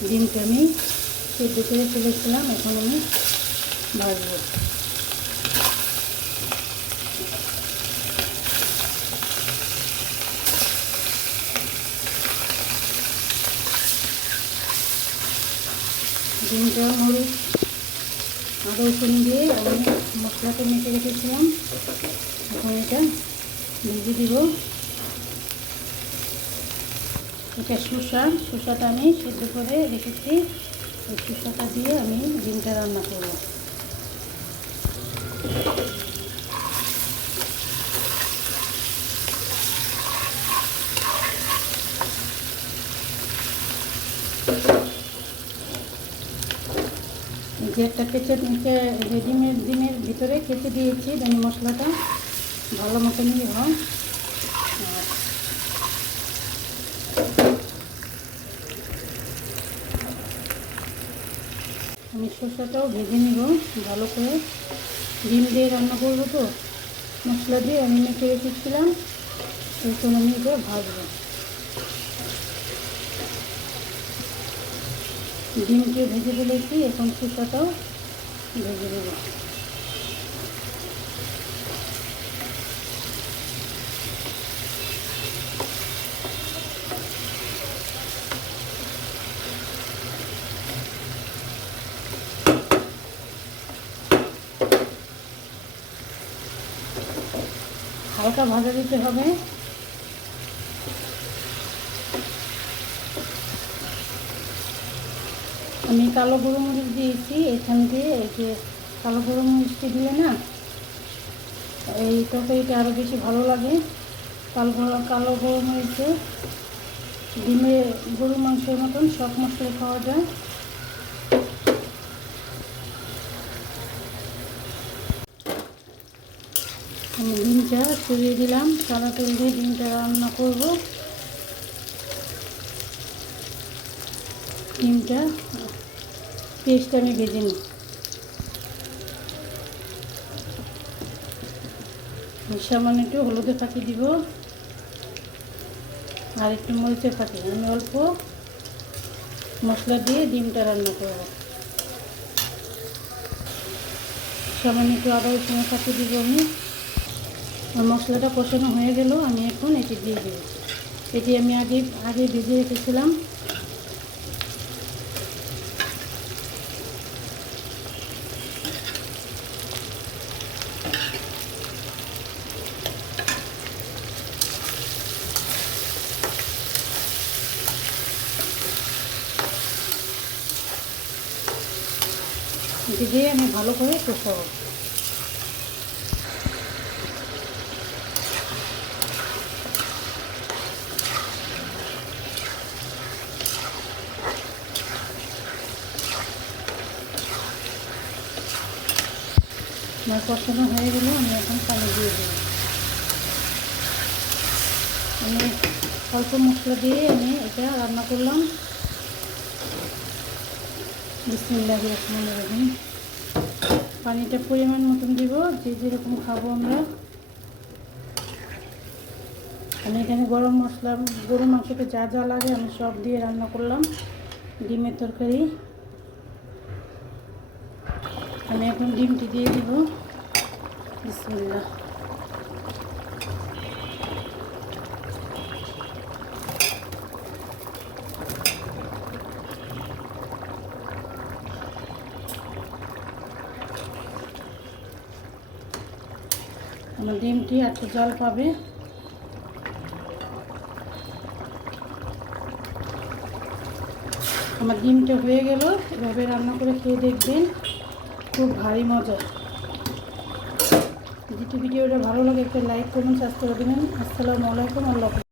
ডিমটা আমি সেদ্ধ করে ফেলেছিলাম, এখন আমি ভাজবো। ডিমটা হলুদ আদা রসুন দিয়ে আমি মশলাটা মেখে রেখেছিলাম, এখন এটা ভেজে দিব। এটা শসাটা আমি সিদ্ধ করে রেখেছি, ওই শসাটা দিয়ে আমি ডিমটা রান্না করব। যে একটা রেডিমেড ডিমের ভিতরে কেটে দিয়েছি, ধনে মশলাটা ভালো মতনই হয়। আমি শসাটাও ভেজে নিব ভালো করে, ডিম দিয়ে রান্না করবো তো, মশলা দিয়ে আমি মেখে রেখেছিলাম, এখন আমি এটা ভাজবো। ডিমকে ভেজে ফেলেছি, এখন শসাটাও ভেজে দেবো। হালকা ভাজা দিতে হবে। আমি কালো গোলমরিচ দিয়েছি এখান দিয়ে, এই যে কালো গোলমরিচটি দিলে না এই তরকারিটা আরও বেশি ভালো লাগে। কালো গোলমরিচে ডিমে গরুর মাংসের মতন সব মশলা খাওয়া যায়। আমি ডিমটা ছড়িয়ে দিলাম, সাদা তেল দিয়ে ডিমটা রান্না করব। ডিমটা পেস্ট আমি ভেজে নিই। সামান্য একটু হলুদের ফাঁকি দিব আর একটু মরিচের ফাঁকি। আমি অল্প মশলা দিয়ে ডিমটা রান্না করব। সামান্য একটু আদা রসুনের ফাঁকি দিব আমি। মশলাটা কষানো হয়ে গেল, আমি এখন এটি দিয়ে দেব। এটি আমি আগে ভেজে রেখেছিলাম। এটি দিয়ে আমি ভালো করে কষাবো। আমার কষানো হয়ে গেল, আমি এখন পানি দিয়ে দেব। আমি অল্প মশলা দিয়ে আমি এটা রান্না করলাম। বিসমিল্লাহির রহমানির রহিম। পানিটা পরিমাণ মতন দিব, যে যেরকম খাবো আমরা। আমি এখানে গরম মশলা, গরুর মাংসতে যা যা লাগে আমি সব দিয়ে রান্না করলাম। ডিমের তরকারি। আমি এখন ডিমটি দিয়ে দিব। বিসমিল্লাহ। আমার ডিমটি একটু জল পাবে। আমার ডিমটা হয়ে গেল, এভাবে রান্না করে খেয়ে দেখবেন, খুব ভারী মজা। যদি ভিডিওটা ভালো লাগে একটা লাইক করুন, সাবস্ক্রাইব করে দেবেন। আসসালামু আলাইকুম। আল্লাহ।